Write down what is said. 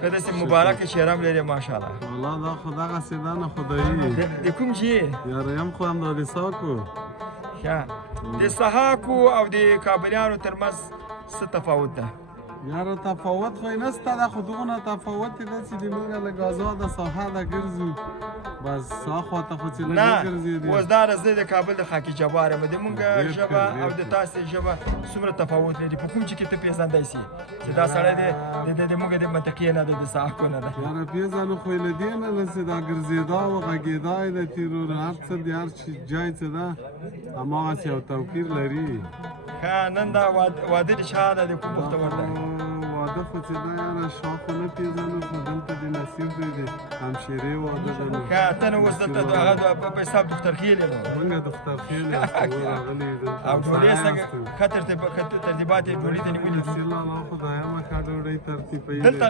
که داسې مبارکه چهره هم لرې ماشاءالله. والله دا خو دغسې ده نه خدایي. د کوم ځای یې؟ یاریم خو همدا د ساکو. ښه د سهاکو او د کابلیانو ترمنځ څه تفاوت ده؟ یاره تفاوت خو یې نسته ده، خو دغونه تفاوت یې ده چې د موږ لږ ازاده ساحه ده ګرځو، بس هاخوا ته خو چې لږ وګرځېدې. نه اوس دا زه د کابل د خاکي جبار یم، د موږ ژبه او د تاسې ژبه څومره تفاوت لري؟ په کوم چې کې ته پېژندی سي چې دا سړی د موږ د منطقې نه ده، د سهاکو نه ده؟ یاره پېژنو خو یې له دې نه ده چې دا ګرځېدا و غږېدا یې د تیرور هر څه د هر ځای څه ده هماغسې یو توپیر لري. ښه نن دا واده د چا ده، د کوم مختور ده؟ واده خو چې ده یاره شا خو نه پېژنو، خو دلته د نصیب دی د همشیرې واده ده نو. ښه ته نو اوس دلته هغه په حساب دفترخیل یې نو؟ موږ دفترخیل یاستو راغلي او ډوډۍ څنګه ښه ترتیبات یې ډوډۍ ته نیولي دي؟ الله خدایمه ښه ډوډۍ ترتیبوي. دلته